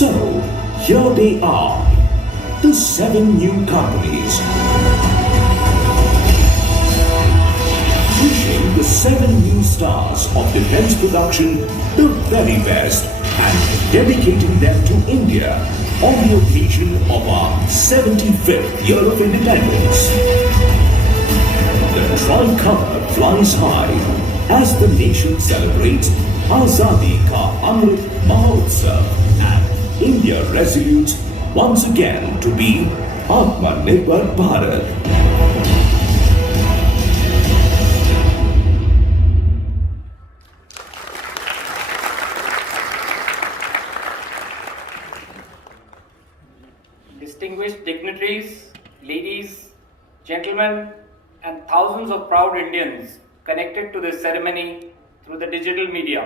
So, here they are, the 7 new companies. Wishing the 7 new stars of defense production the very best and dedicating them to India on the occasion of our 75th year of independence. The tricolor flies high as the nation celebrates Azadi Ka Amrit Mahotsav and India resolutes once again to be Atmanirbhar Bharat. Distinguished dignitaries, ladies, gentlemen, and thousands of proud Indians connected to this ceremony through the digital media.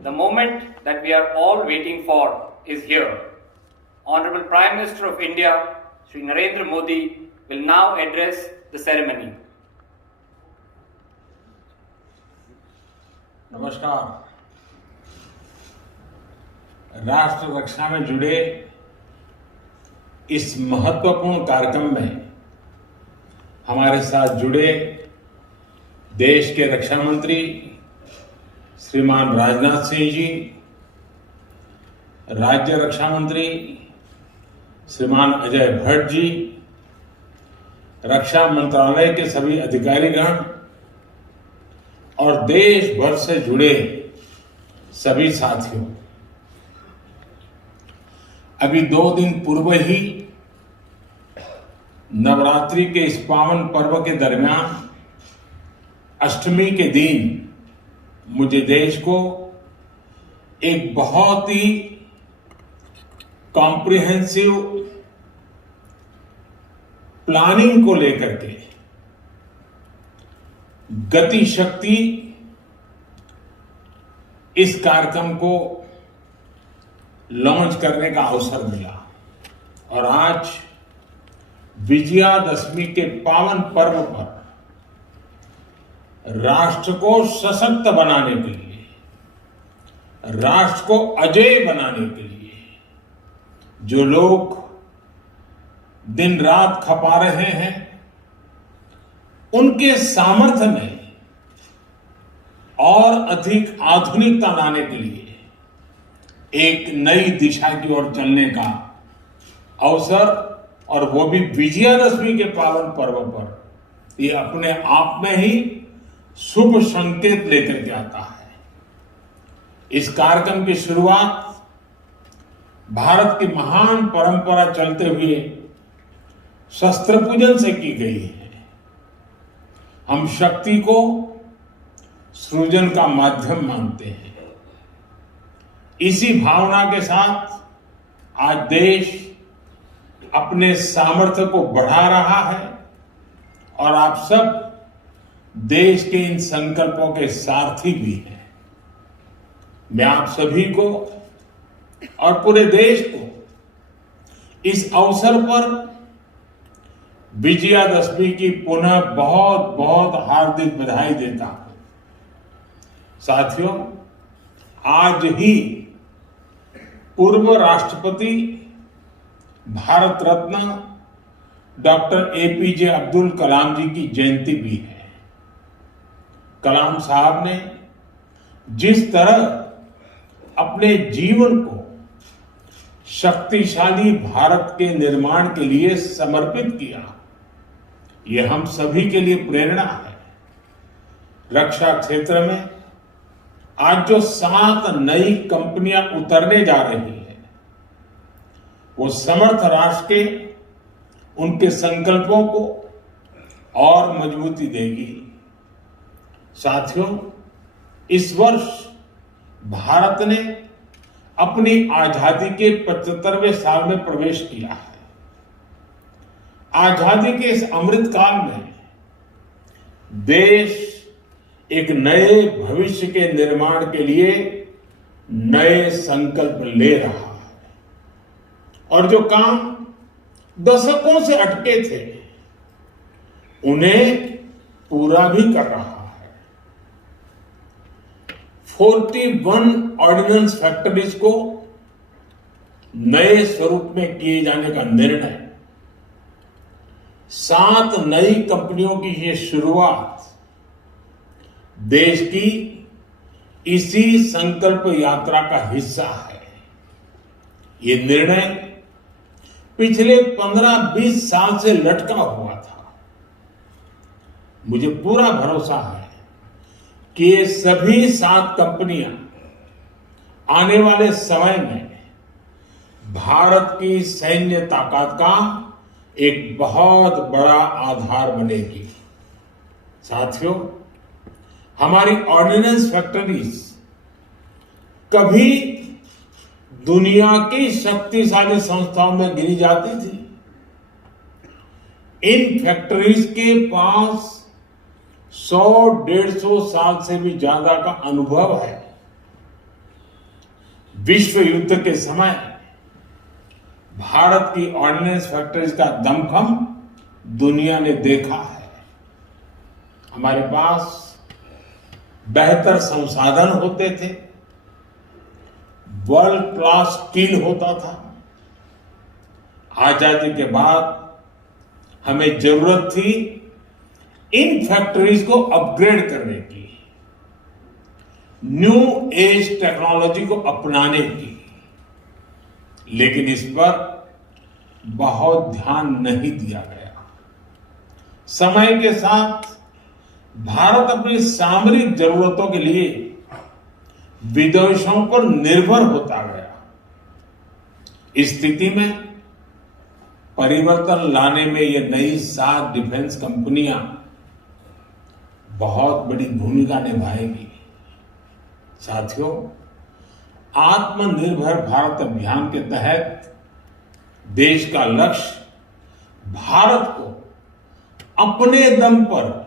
The moment that we are all waiting for is here. Honorable Prime Minister of India, Shri Narendra Modi, will now address the ceremony. नमस्कार। राष्ट्र रक्षा में जुड़े इस महत्वपूर्ण कार्यक्रम में हमारे साथ जुड़े देश के रक्षा मंत्री श्रीमान राजनाथ सिंह जी, राज्य रक्षा मंत्री श्रीमान अजय भट्ट जी, रक्षा मंत्रालय के सभी अधिकारीगण और देश भर से जुड़े सभी साथियों, अभी 2 दिन पूर्व ही नवरात्रि के इस पावन पर्व के दरमियान अष्टमी के दिन मुझे देश को एक बहुत ही कॉम्प्रिहेंसिव प्लानिंग को लेकर के गति शक्ति इस कार्यक्रम को लॉन्च करने का अवसर मिला और आज विजयादशमी के पावन पर्व पर राष्ट्र को सशक्त बनाने के लिए, राष्ट्र को अजेय बनाने के लिए जो लोग दिन रात खपा रहे हैं, उनके सामर्थ्य में और अधिक आधुनिकता लाने के लिए एक नई दिशा की ओर चलने का अवसर, और वो भी विजयादशमी के पावन पर्व पर, ये अपने आप में ही शुभ संकेत लेकर के आता है। इस कार्यक्रम की शुरुआत भारत की महान परंपरा चलते हुए शस्त्र पूजन से की गई है। हम शक्ति को सृजन का माध्यम मानते हैं। इसी भावना के साथ आज देश अपने सामर्थ्य को बढ़ा रहा है और आप सब देश के इन संकल्पों के सारथी भी हैं। मैं आप सभी को और पूरे देश को इस अवसर पर विजयादशमी की पुनः बहुत बहुत हार्दिक बधाई देता हूं। साथियों, आज ही पूर्व राष्ट्रपति भारत रत्न डॉक्टर एपीजे अब्दुल कलाम जी की जयंती भी है। कलाम साहब ने जिस तरह अपने जीवन को शक्तिशाली भारत के निर्माण के लिए समर्पित किया, ये हम सभी के लिए प्रेरणा है। रक्षा क्षेत्र में आज जो 7 नई कंपनियां उतरने जा रही है, वो समर्थ राष्ट्र के उनके संकल्पों को और मजबूती देगी। साथियों, इस वर्ष भारत ने अपनी आजादी के 75वें साल में प्रवेश किया है। आजादी के इस अमृत काल में देश एक नए भविष्य के निर्माण के लिए नए संकल्प ले रहा है और जो काम दशकों से अटके थे, उन्हें पूरा भी कर रहा है। 41 ऑर्डिनेंस फैक्ट्रीज को नए स्वरूप में किए जाने का निर्णय, 7 नई कंपनियों की ये शुरुआत देश की इसी संकल्प यात्रा का हिस्सा है। ये निर्णय पिछले 15-20 साल से लटका हुआ था। मुझे पूरा भरोसा है कि ये सभी 7 कंपनियां आने वाले समय में भारत की सैन्य ताकत का एक बहुत बड़ा आधार बनेगी। साथियों, हमारी ऑर्डिनेंस फैक्ट्रीज कभी दुनिया की शक्तिशाली संस्थाओं में गिनी जाती थी। इन फैक्ट्रीज के पास 100-150 साल से भी ज्यादा का अनुभव है। विश्व युद्ध के समय भारत की ऑर्डिनेंस फैक्ट्रीज का दमखम दुनिया ने देखा है। हमारे पास बेहतर संसाधन होते थे, वर्ल्ड क्लास स्किल होता था। आजादी के बाद हमें जरूरत थी इन फैक्ट्रीज को अपग्रेड करने की, न्यू एज टेक्नोलॉजी को अपनाने की, लेकिन इस पर बहुत ध्यान नहीं दिया गया। समय के साथ भारत अपनी सामरिक जरूरतों के लिए विदेशों पर निर्भर होता गया। इस स्थिति में परिवर्तन लाने में ये नई 7 डिफेंस कंपनियां बहुत बड़ी भूमिका निभाएगी। साथियों, आत्मनिर्भर भारत अभियान के तहत देश का लक्ष्य भारत को अपने दम पर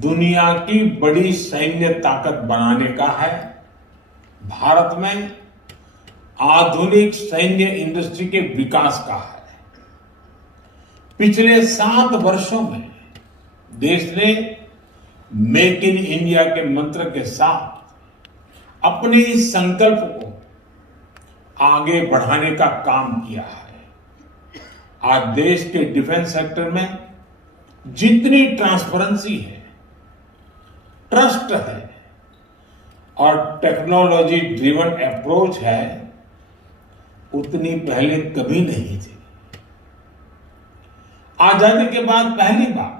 दुनिया की बड़ी सैन्य ताकत बनाने का है। भारत में आधुनिक सैन्य इंडस्ट्री के विकास का है। पिछले 7 वर्षों में देश ने मेक इन इंडिया के मंत्र के साथ अपने इस संकल्प को आगे बढ़ाने का काम किया है। आज देश के डिफेंस सेक्टर में जितनी ट्रांसपेरेंसी है, ट्रस्ट है और टेक्नोलॉजी ड्रिवन अप्रोच है, उतनी पहले कभी नहीं थी। आजादी के बाद पहली बार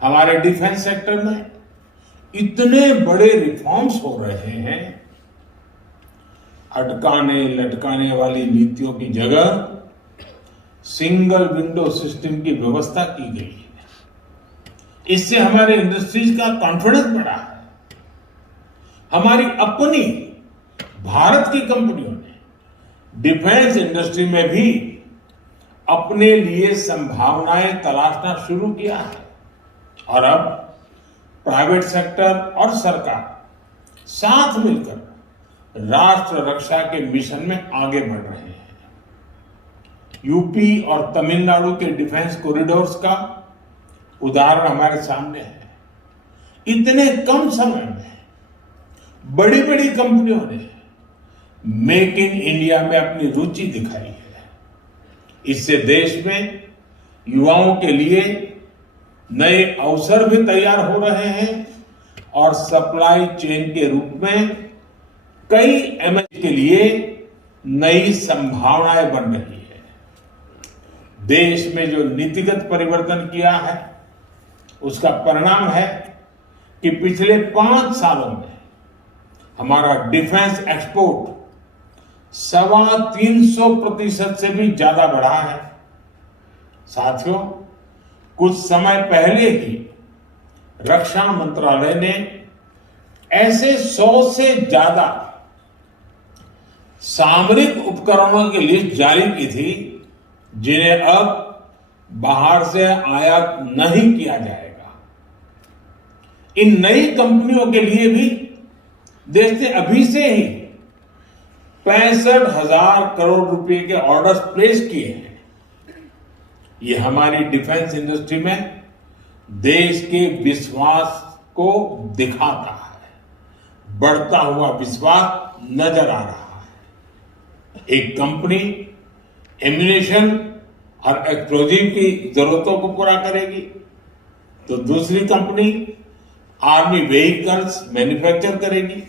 हमारे डिफेंस सेक्टर में इतने बड़े रिफॉर्म्स हो रहे हैं। अटकाने लटकाने वाली नीतियों की जगह सिंगल विंडो सिस्टम की व्यवस्था की गई है। इससे हमारे इंडस्ट्रीज का कॉन्फिडेंस बढ़ा है। हमारी अपनी भारत की कंपनियों ने डिफेंस इंडस्ट्री में भी अपने लिए संभावनाएं तलाशना शुरू किया है और अब प्राइवेट सेक्टर और सरकार साथ मिलकर राष्ट्र रक्षा के मिशन में आगे बढ़ रहे हैं। यूपी और तमिलनाडु के डिफेंस कॉरिडोर्स का उदाहरण हमारे सामने है। इतने कम समय में बड़ी बड़ी कंपनियों ने मेक इन इंडिया में अपनी रुचि दिखाई है। इससे देश में युवाओं के लिए नए अवसर भी तैयार हो रहे हैं और सप्लाई चेन के रूप में कई एमएसएमई के लिए नई संभावनाएं बन रही है। देश में जो नीतिगत परिवर्तन किया है, उसका परिणाम है कि पिछले 5 सालों में हमारा डिफेंस एक्सपोर्ट 325% से भी ज्यादा बढ़ा है। साथियों, कुछ समय पहले ही रक्षा मंत्रालय ने ऐसे 100 से ज्यादा सामरिक उपकरणों की लिस्ट जारी की थी जिन्हें अब बाहर से आयात नहीं किया जाएगा। इन नई कंपनियों के लिए भी देश ने अभी से ही 65,000 करोड़ रुपए के ऑर्डर्स प्लेस किए हैं। ये हमारी डिफेंस इंडस्ट्री में देश के विश्वास को दिखाता है। बढ़ता हुआ विश्वास नजर आ रहा है। एक कंपनी एम्यूनेशन और एक्सप्लोजिव की जरूरतों को पूरा करेगी, तो दूसरी कंपनी आर्मी व्हीकल्स मैन्युफैक्चर करेगी।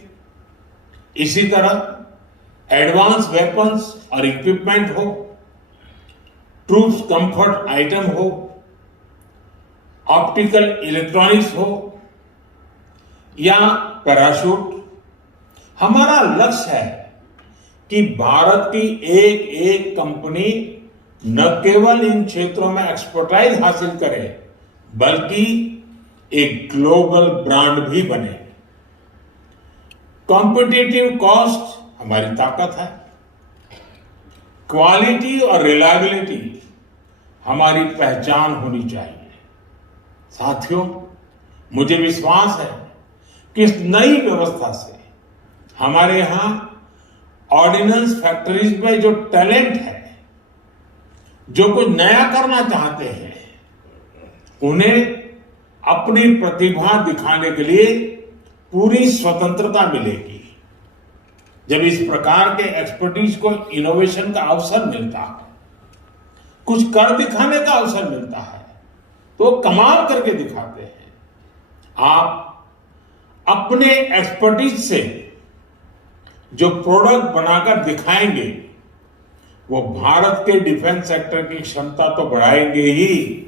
इसी तरह एडवांस वेपन्स और इक्विपमेंट हो, ट्रूप्स कंफर्ट आइटम हो, ऑप्टिकल इलेक्ट्रॉनिक्स हो या पैराशूट, हमारा लक्ष्य है कि भारत की एक एक कंपनी न केवल इन क्षेत्रों में एक्सपर्टाइज हासिल करे, बल्कि एक ग्लोबल ब्रांड भी बने। कॉम्पिटिटिव कॉस्ट हमारी ताकत है, क्वालिटी और रिलायबिलिटी हमारी पहचान होनी चाहिए। साथियों, मुझे विश्वास है कि इस नई व्यवस्था से हमारे यहां ऑर्डिनेंस फैक्ट्रीज में जो टैलेंट है, जो कुछ नया करना चाहते हैं, उन्हें अपनी प्रतिभा दिखाने के लिए पूरी स्वतंत्रता मिलेगी। जब इस प्रकार के एक्सपर्टीज को इनोवेशन का अवसर मिलता है, कुछ कर दिखाने का अवसर मिलता है, तो कमाल करके दिखाते हैं। आप अपने एक्सपर्टीज से जो प्रोडक्ट बनाकर दिखाएंगे, वो भारत के डिफेंस सेक्टर की क्षमता तो बढ़ाएंगे ही,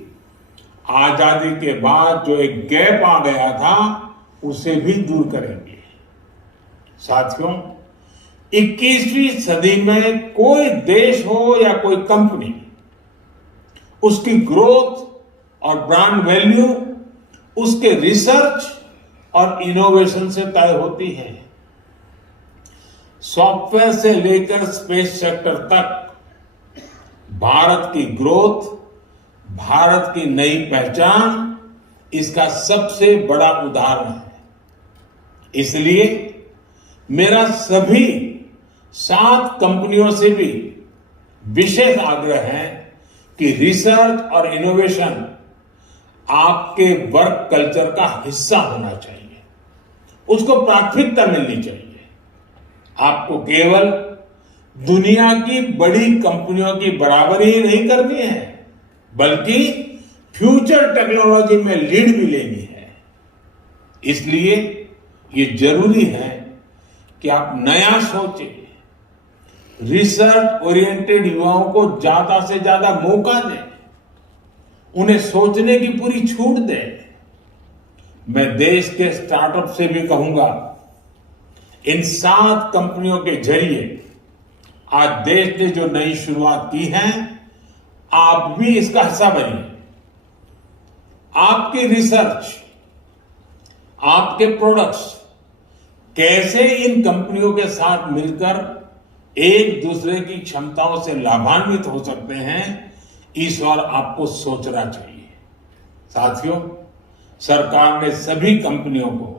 आजादी के बाद जो एक गैप आ गया था उसे भी दूर करेंगे। साथियों, 21वीं सदी में कोई देश हो या कोई कंपनी, उसकी ग्रोथ और ब्रांड वैल्यू उसके रिसर्च और इनोवेशन से तय होती है। सॉफ्टवेयर से लेकर स्पेस सेक्टर तक भारत की ग्रोथ, भारत की नई पहचान इसका सबसे बड़ा उदाहरण है। इसलिए मेरा सभी 7 कंपनियों से भी विशेष आग्रह है कि रिसर्च और इनोवेशन आपके वर्क कल्चर का हिस्सा होना चाहिए, उसको प्राथमिकता मिलनी चाहिए। आपको केवल दुनिया की बड़ी कंपनियों की बराबरी ही नहीं करनी है, बल्कि फ्यूचर टेक्नोलॉजी में लीड भी लेनी है। इसलिए ये जरूरी है कि आप नया सोचें, रिसर्च ओरिएंटेड युवाओं को ज्यादा से ज्यादा मौका दें, उन्हें सोचने की पूरी छूट दें। मैं देश के स्टार्टअप से भी कहूंगा, इन 7 कंपनियों के जरिए आज देश ने जो नई शुरुआत की है, आप भी इसका हिस्सा बनिए। आपकी रिसर्च, आपके प्रोडक्ट्स कैसे इन कंपनियों के साथ मिलकर एक दूसरे की क्षमताओं से लाभान्वित हो सकते हैं, इस ओर आपको सोचना चाहिए। साथियों, सरकार ने सभी कंपनियों को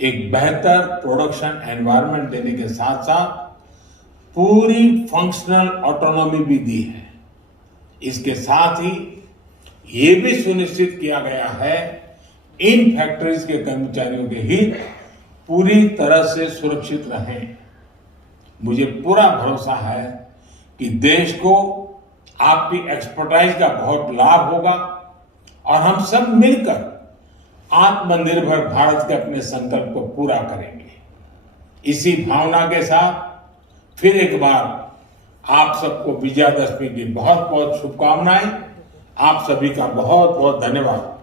एक बेहतर प्रोडक्शन एनवायरनमेंट देने के साथ साथ पूरी फंक्शनल ऑटोनॉमी भी दी है। इसके साथ ही ये भी सुनिश्चित किया गया है, इन फैक्ट्रीज के कर्मचारियों के हित पूरी तरह से सुरक्षित रहें। मुझे पूरा भरोसा है कि देश को आपकी एक्सपर्टाइज का बहुत लाभ होगा और हम सब मिलकर आत्मनिर्भर भारत के अपने संकल्प को पूरा करेंगे। इसी भावना के साथ फिर एक बार आप सबको विजयादशमी की बहुत बहुत शुभकामनाएं। आप सभी का बहुत बहुत धन्यवाद।